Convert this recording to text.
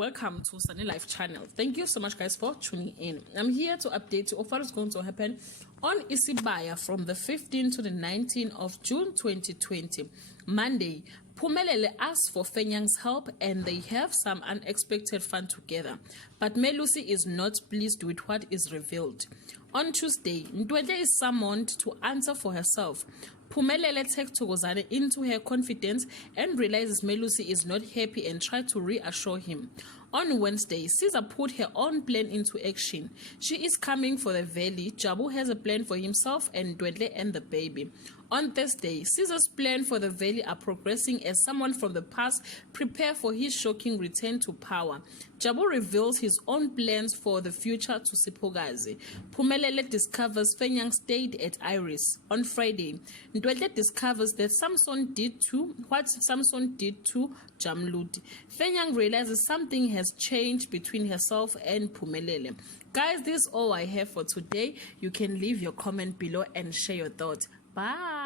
welcome to Sunny Life channel. Thank you so much, guys, for tuning in. I'm here to update you of what is going to happen on Isibaya from the 15th to the 19th of June 2020. Monday, Phumelele asks for Fenyang's help and they have some unexpected fun together. But Melusi is not pleased with what is revealed. On Tuesday, Ndwele is summoned to answer for herself. Phumelele takes Thokozane into her confidence and realizes Melusi is not happy and tries to reassure him. On Wednesday, Caesar put her own plan into action. She is coming for the valley. Jabu has a plan for himself and Ndwele and the baby. On Thursday, Caesar's plans for the valley are progressing as someone from the past prepares for his shocking return to power. Jabu reveals his own plans for the future to Siphokazi. Phumelele discovers Fenyang stayed at Iris. On Friday, Ndwele discovers that Samson did to Jamludi. Fenyang realizes something has changed between herself and Phumelele. Guys, this is all I have for today. You can leave your comment below and share your thoughts. Bye.